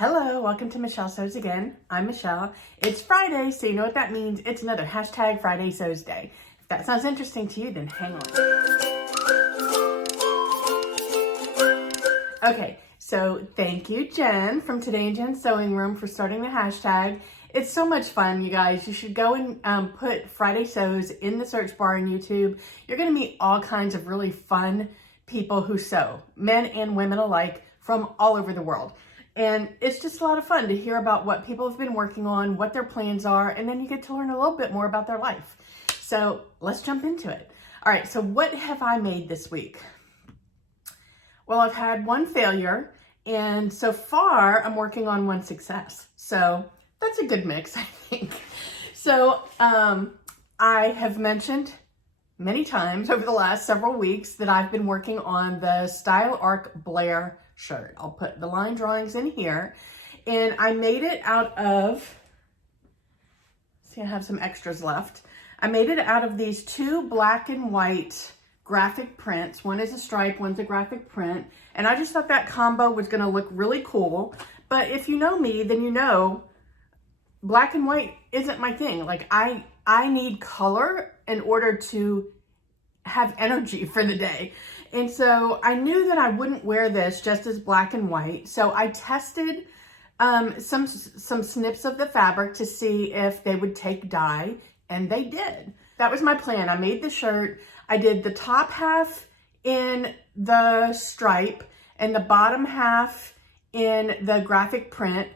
Hello, welcome to Michelle Sews Again. I'm Michelle. It's Friday, so you know what that means. It's another hashtag Friday Sews Day. If that sounds interesting to you, then hang on. Okay, so thank you, Jen from Today in Jen's Sewing Room for starting the hashtag. It's so much fun, you guys. You should go and put Friday Sews in the search bar on YouTube. You're gonna meet all kinds of really fun people who sew, men and women alike, from all over the world. And it's just a lot of fun to hear about what people have been working on, what their plans are, and then you get to learn a little bit more about their life. So let's jump into it. All right, so what have I made this week? Well, I've had one failure, and so far I'm working on one success. So that's a good mix, I think. So I have mentioned many times over the last several weeks that I've been working on the Style Arc Blair shirt. I'll put the line drawings in here. And I made it out of, see, I have some extras left. I made it out of these two black and white graphic prints. One is a stripe, one's a graphic print. And I just thought that combo was gonna look really cool. But if you know me, then you know black and white isn't my thing. Like I need color in order to have energy for the day. And so I knew that I wouldn't wear this just as black and white. So I tested some snips of the fabric to see if they would take dye, and they did. That was my plan. I made the shirt. I did the top half in the stripe and the bottom half in the graphic print.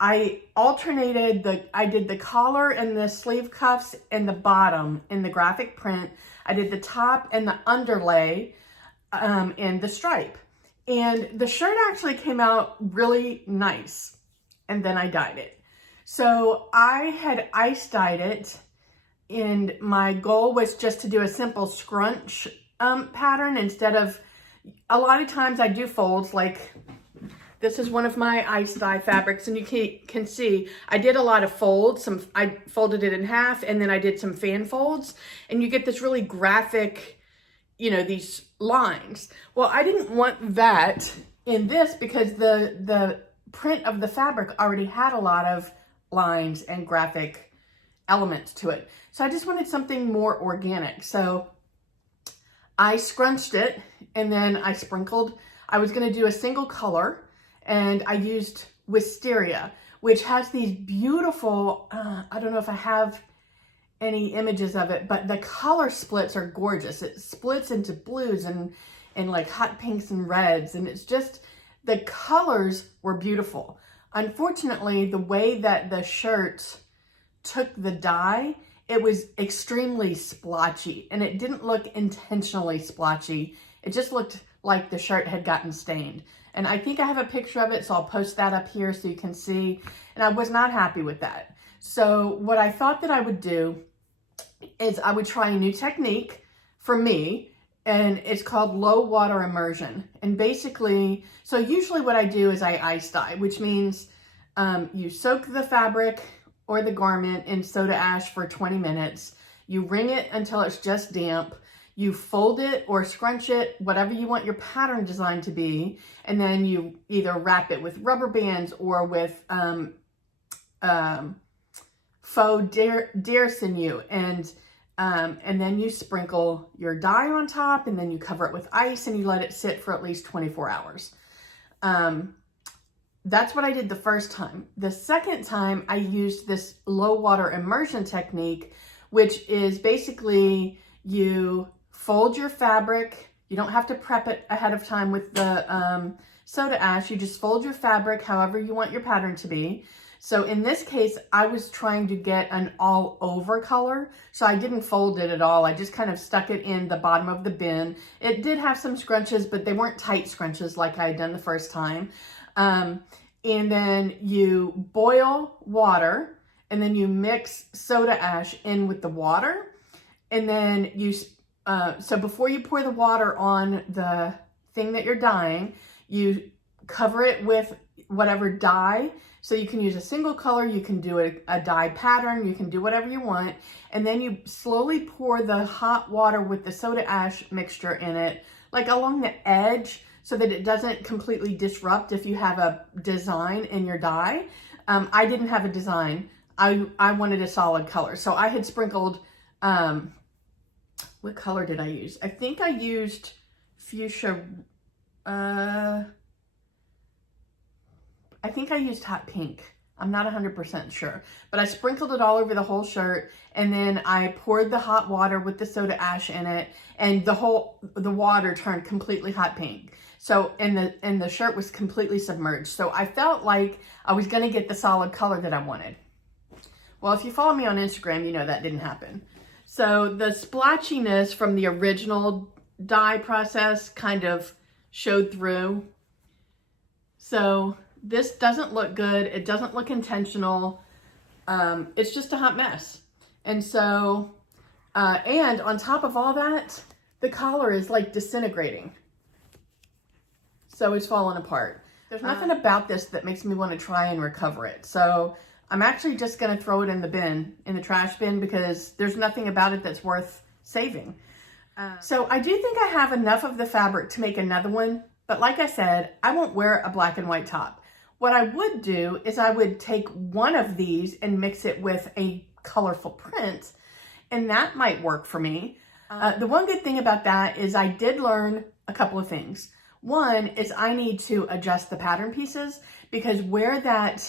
I alternated I did the collar and the sleeve cuffs and the bottom in the graphic print. I did the top and the underlay in the stripe. And the shirt actually came out really nice. And then I dyed it. So I had ice dyed it, and my goal was just to do a simple scrunch pattern instead of, a lot of times I do folds. Like this is one of my ice dye fabrics, and you can see I did a lot of folds. I folded it in half, and then I did some fan folds, and you get this really graphic, you know, these lines. Well, I didn't want that in this because the print of the fabric already had a lot of lines and graphic elements to it. So I just wanted something more organic. So I scrunched it, and then I sprinkled. I was gonna do a single color, and I used wisteria, which has these beautiful, I don't know if I have any images of it, but the color splits are gorgeous. It splits into blues and like hot pinks and reds, and it's just, the colors were beautiful. Unfortunately, the way that the shirt took the dye, it was extremely splotchy, and it didn't look intentionally splotchy. It just looked like the shirt had gotten stained. And I think I have a picture of it, so I'll post that up here so you can see. And I was not happy with that. So what I thought that I would do is I would try a new technique for me, and it's called low water immersion. And basically, so usually what I do is I ice dye, which means you soak the fabric or the garment in soda ash for 20 minutes. You wring it until it's just damp. You fold it or scrunch it, whatever you want your pattern design to be, and then you either wrap it with rubber bands or with faux deer sinew, and then you sprinkle your dye on top, and then you cover it with ice, and you let it sit for at least 24 hours. That's what I did the first time. The second time, I used this low water immersion technique, which is basically you fold your fabric. You don't have to prep it ahead of time with the soda ash. You just fold your fabric however you want your pattern to be. So in this case, I was trying to get an all over color. So I didn't fold it at all. I just kind of stuck it in the bottom of the bin. It did have some scrunches, but they weren't tight scrunches like I had done the first time. And then you boil water, and then you mix soda ash in with the water. And then you, so before you pour the water on the thing that you're dyeing, you cover it with whatever dye. So you can use a single color, you can do a dye pattern, you can do whatever you want. And then you slowly pour the hot water with the soda ash mixture in it, like along the edge, so that it doesn't completely disrupt if you have a design in your die. I didn't have a design. I wanted a solid color. So I had sprinkled, what color did I use? I think I used fuchsia, I think I used hot pink. I'm not 100% sure, but I sprinkled it all over the whole shirt, and then I poured the hot water with the soda ash in it, and the water turned completely hot pink. So, and the shirt was completely submerged. So I felt like I was gonna get the solid color that I wanted. Well, if you follow me on Instagram, you know that didn't happen. So the splotchiness from the original dye process kind of showed through. So this doesn't look good. It doesn't look intentional. It's just a hot mess. And so, and on top of all that, the collar is like disintegrating. So it's falling apart. There's nothing about this that makes me want to try and recover it. So I'm actually just going to throw it in the bin, in the trash bin, because there's nothing about it that's worth saving. So I do think I have enough of the fabric to make another one. But like I said, I won't wear a black and white top. What I would do is I would take one of these and mix it with a colorful print, and that might work for me. The one good thing about that is I did learn a couple of things. One is I need to adjust the pattern pieces, because where that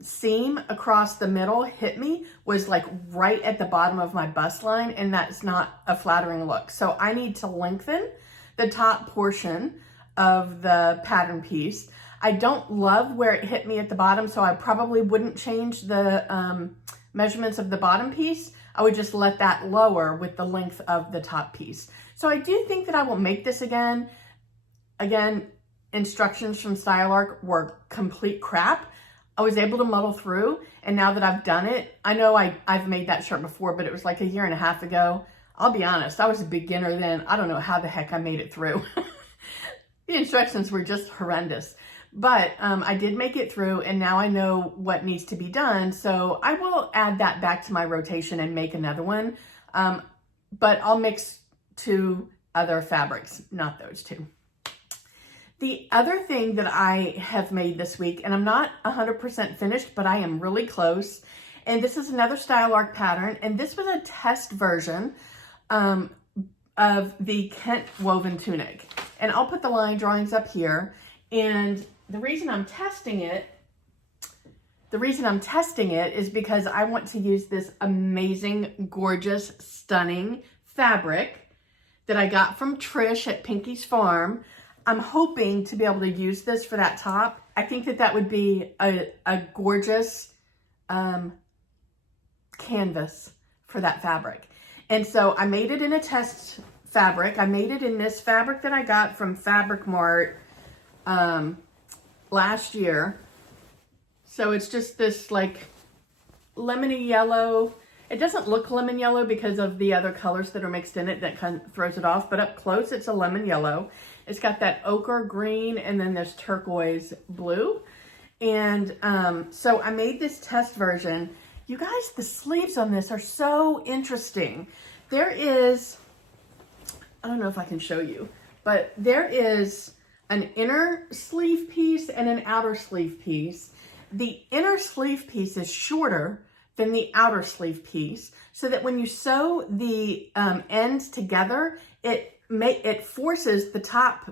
seam across the middle hit me was like right at the bottom of my bust line, and that's not a flattering look. So I need to lengthen the top portion of the pattern piece. I don't love where it hit me at the bottom, so I probably wouldn't change the measurements of the bottom piece. I would just let that lower with the length of the top piece. So I do think that I will make this again. Again, instructions from Style Arc were complete crap. I was able to muddle through, and now that I've done it, I know I've made that shirt before, but it was like a year and a half ago. I'll be honest, I was a beginner then. I don't know how the heck I made it through. The instructions were just horrendous. But I did make it through, and now I know what needs to be done. So I will add that back to my rotation and make another one. But I'll mix 2 other fabrics, not those 2. The other thing that I have made this week, and I'm not 100% finished, but I am really close. And this is another Style Arc pattern. And this was a test version of the Kent woven tunic. And I'll put the line drawings up here. And the reason I'm testing it is because I want to use this amazing, gorgeous, stunning fabric that I got from Trish at Pinky's Farm. I'm hoping to be able to use this for that top. I think that that would be a gorgeous canvas for that fabric. And so I made it in a test fabric. I made it in this fabric that I got from Fabric Mart last year. So it's just this like lemony yellow. It doesn't look lemon yellow because of the other colors that are mixed in it that kind of throws it off, but up close it's a lemon yellow. It's got that ochre green and then this turquoise blue. And so I made this test version. You guys, the sleeves on this are so interesting. There is, I don't know if I can show you, but there is an inner sleeve piece and an outer sleeve piece. The inner sleeve piece is shorter than the outer sleeve piece, so that when you sew the ends together, it forces the top,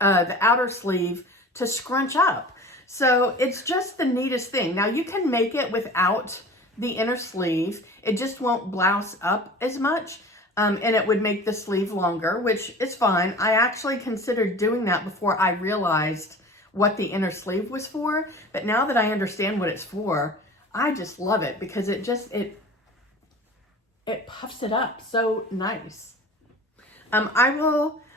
the outer sleeve to scrunch up. So it's just the neatest thing. Now you can make it without the inner sleeve. It just won't blouse up as much. And it would make the sleeve longer, which is fine. I actually considered doing that before I realized what the inner sleeve was for. But now that I understand what it's for, I just love it because it puffs it up so nice. I'm not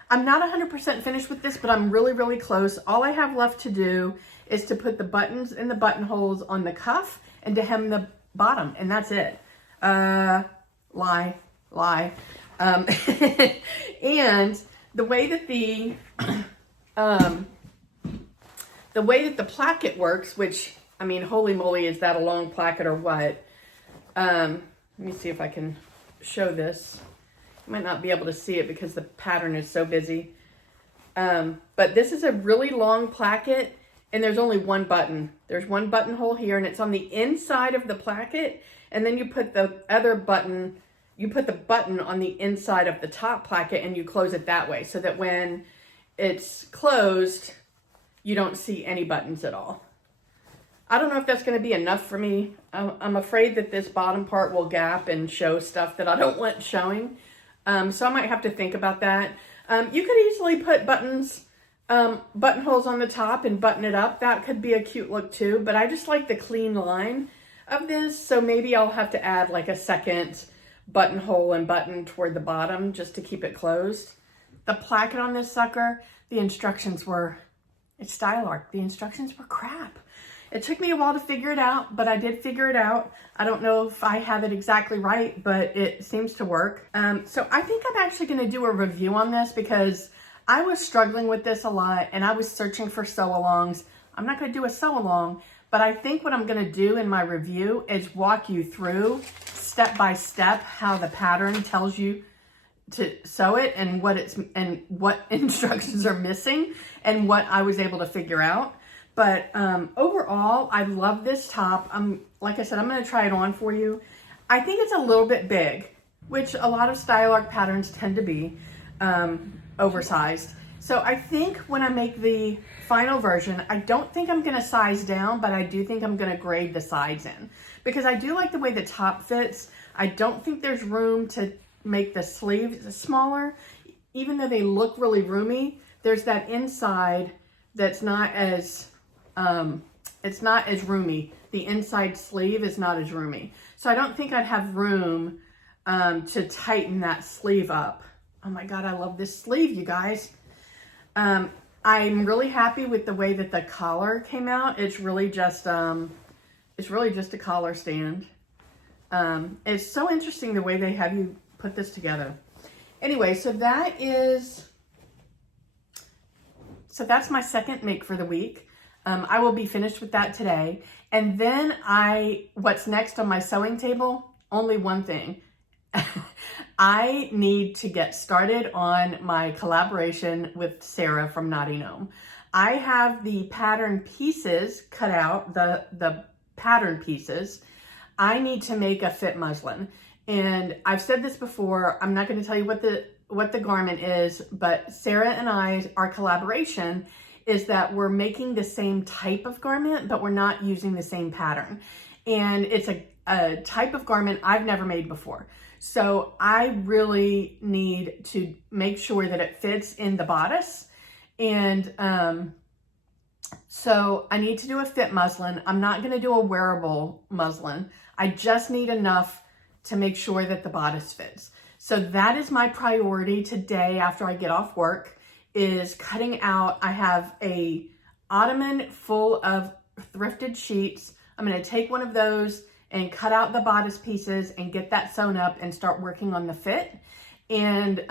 100% finished with this, but I'm really, really close. All I have left to do is to put the buttons and the buttonholes on the cuff and to hem the bottom, and that's it. Lie. And the way that the placket works, which, I mean, holy moly, is that a long placket or what? Let me see if I can show this. You might not be able to see it because the pattern is so busy. But this is a really long placket, and there's only one button. There's one buttonhole here, and it's on the inside of the placket, and then you put the other button, you put the button on the inside of the top placket, and you close it that way, so that when it's closed, you don't see any buttons at all. I don't know if that's going to be enough for me. I'm afraid that this bottom part will gap and show stuff that I don't want showing. So I might have to think about that. You could easily put buttons, buttonholes on the top and button it up. That could be a cute look too, but I just like the clean line of this. So maybe I'll have to add like a second buttonhole and button toward the bottom just to keep it closed. The placket on this sucker, the instructions were, it's Style Arc. The instructions were crap. It took me a while to figure it out, but I did figure it out. I don't know if I have it exactly right, but it seems to work. So I think I'm actually gonna do a review on this because I was struggling with this a lot and I was searching for sew-alongs. I'm not gonna do a sew-along, but I think what I'm gonna do in my review is walk you through step by step how the pattern tells you to sew it and what instructions are missing and what I was able to figure out. But overall, I love this top. Like I said, I'm going to try it on for you. I think it's a little bit big, which a lot of Style Arc patterns tend to be oversized. So I think when I make the final version, I don't think I'm going to size down, but I do think I'm going to grade the sides in. Because I do like the way the top fits. I don't think there's room to make the sleeves smaller. Even though they look really roomy, there's that inside that's not as... it's not as roomy. The inside sleeve is not as roomy. So I don't think I'd have room to tighten that sleeve up. Oh my God, I love this sleeve, you guys. I'm really happy with the way that the collar came out. It's really just a collar stand. It's so interesting the way they have you put this together. Anyway, so that's my second make for the week. I will be finished with that today. And then what's next on my sewing table? Only one thing. I need to get started on my collaboration with Sarah from Naughty Gnome. I have the pattern pieces cut out, the pattern pieces. I need to make a fit muslin. And I've said this before, I'm not going to tell you what the garment is, but Sarah and our collaboration is that we're making the same type of garment, but we're not using the same pattern. And it's a type of garment I've never made before. So I really need to make sure that it fits in the bodice. And so I need to do a fit muslin. I'm not going to do a wearable muslin. I just need enough to make sure that the bodice fits. So that is my priority today after I get off work, is cutting out. I have a ottoman full of thrifted sheets. I'm going to take one of those and cut out the bodice pieces and get that sewn up and start working on the fit. And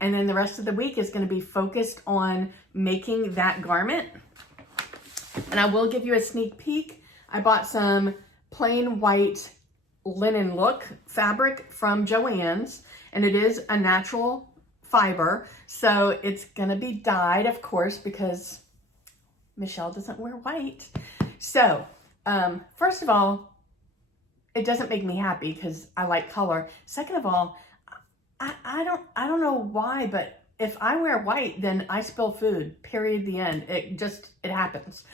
then the rest of the week is going to be focused on making that garment. And I will give you a sneak peek. I bought some plain white linen look fabric from Joann's, and it is a natural fiber, so it's gonna be dyed, of course, because Michelle doesn't wear white. So first of all, it doesn't make me happy because I like color. Second of all, I don't know why, but if I wear white, then I spill food, period, the end. It happens.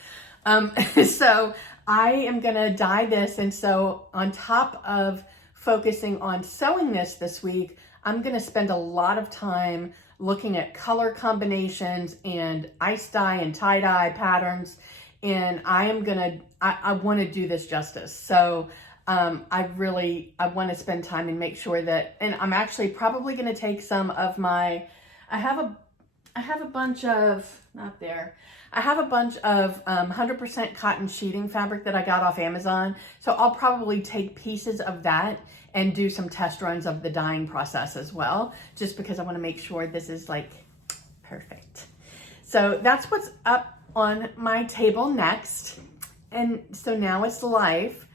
So I am gonna dye this, and so on top of focusing on sewing this week, I'm gonna spend a lot of time looking at color combinations and ice dye and tie-dye patterns, and I wanna do this justice. So I wanna spend time and make sure that, and I'm actually probably gonna take some of my, I have a bunch of, not there, I have a bunch of 100% cotton sheeting fabric that I got off Amazon. So I'll probably take pieces of that and do some test runs of the dyeing process as well, just because I want to make sure this is like perfect. So that's what's up on my table next. And so now it's life.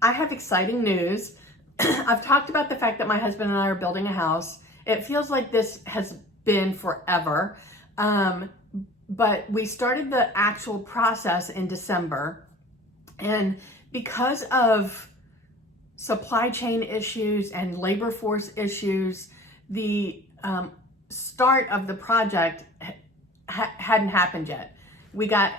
I have exciting news. I've talked about the fact that my husband and I are building a house. It feels like this has been forever. but we started the actual process in December, and because of supply chain issues and labor force issues, the start of the project hadn't happened yet. We got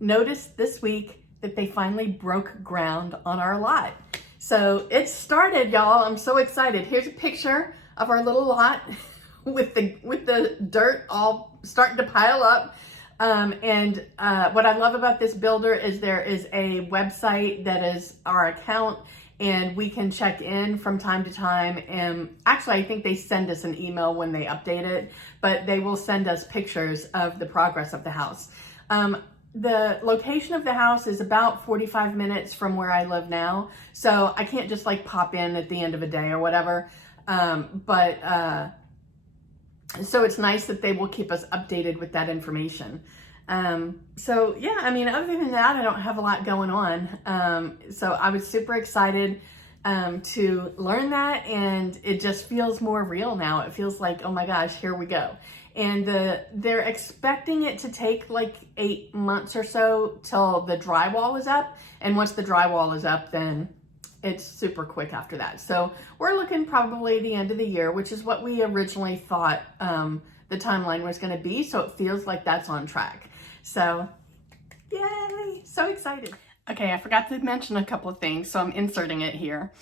notice this week that they finally broke ground on our lot. So it started, y'all. I'm so excited. Here's a picture of our little lot with the dirt all starting to pile up. What I love about this builder is there is a website that is our account, and we can check in from time to time. And actually, I think they send us an email when they update it, but they will send us pictures of the progress of the house. The location of the house is about 45 minutes from where I live now, so I can't just like pop in at the end of a day or whatever. So it's nice that they will keep us updated with that information. So yeah, I mean, other than that, I don't have a lot going on. So I was super excited to learn that, and it just feels more real now. It feels like, oh my gosh, here we go. And they're expecting it to take like 8 months or so till the drywall is up. And once the drywall is up, then it's super quick after that. So we're looking probably the end of the year, which is what we originally thought the timeline was going to be. So it feels like that's on track. So yay, so excited. Okay, I forgot to mention a couple of things, so I'm inserting it here.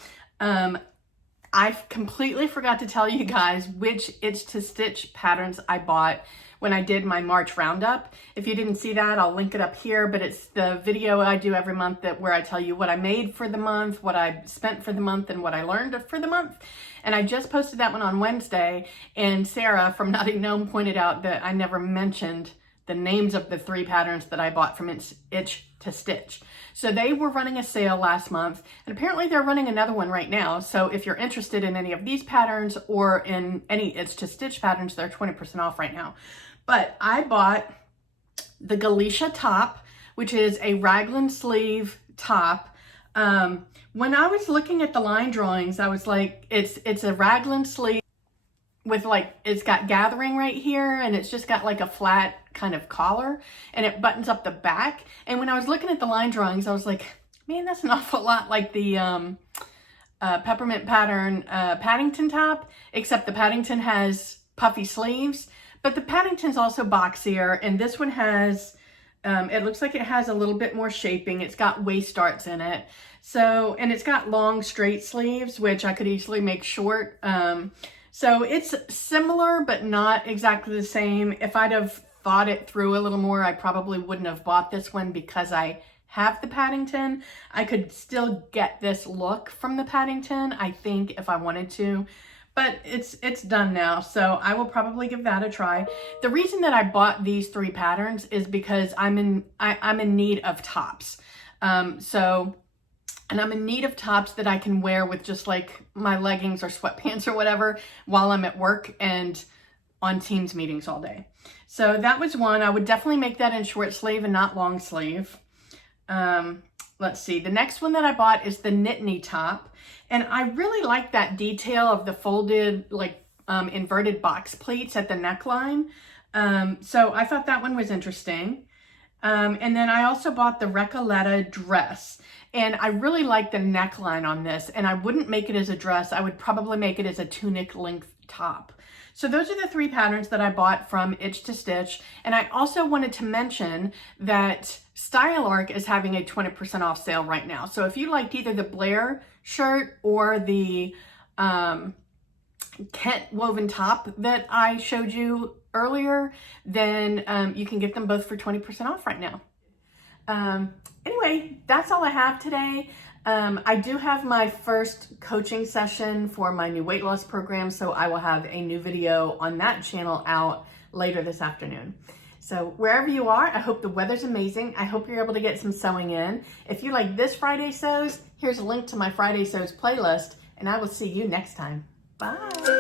I completely forgot to tell you guys which itch to stitch patterns I bought when I did my March roundup. If you didn't see that, I'll link it up here, but it's the video I do every month where I tell you what I made for the month, what I spent for the month, and what I learned for the month. And I just posted that one on Wednesday, and Sarah from Naughty Gnome pointed out that I never mentioned the names of the 3 patterns that I bought from Itch to Stitch. So they were running a sale last month, and apparently they're running another one right now. So if you're interested in any of these patterns or in any Itch to Stitch patterns, they're 20% off right now. But I bought the Galicia top, which is a raglan sleeve top. When I was looking at the line drawings, I was like, it's a raglan sleeve with like, it's got gathering right here, and it's just got like a flat kind of collar, and it buttons up the back. And when I was looking at the line drawings, I was like, man, that's an awful lot like the peppermint pattern Paddington top, except the Paddington has puffy sleeves, but the Paddington's also boxier, and this one has it looks like it has a little bit more shaping. It's got waist darts in it, so, and it's got long straight sleeves, which I could easily make short. So it's similar, but not exactly the same. If I'd have thought it through a little more, I probably wouldn't have bought this one because I have the Paddington. I could still get this look from the Paddington, I think, if I wanted to, but it's done now. So I will probably give that a try. The reason that I bought these 3 patterns is because I'm in need of tops. And I'm in need of tops that I can wear with just like my leggings or sweatpants or whatever while I'm at work and on Teams meetings all day. So that was one. I would definitely make that in short sleeve and not long sleeve. Let's see. The next one that I bought is the knit knee top. And I really like that detail of the folded like inverted box pleats at the neckline. So I thought that one was interesting. And then I also bought the Recoleta dress, and I really like the neckline on this, and I wouldn't make it as a dress. I would probably make it as a tunic length top. So those are the 3 patterns that I bought from Itch to Stitch. And I also wanted to mention that Style Arc is having a 20% off sale right now. So if you liked either the Blair shirt or the Kent woven top that I showed you earlier, then you can get them both for 20% off right now. Anyway, that's all I have today. I do have my first coaching session for my new weight loss program, so I will have a new video on that channel out later this afternoon. So wherever you are, I hope the weather's amazing. I hope you're able to get some sewing in. If you like this Friday Sews, here's a link to my Friday Sews playlist, and I will see you next time. Bye.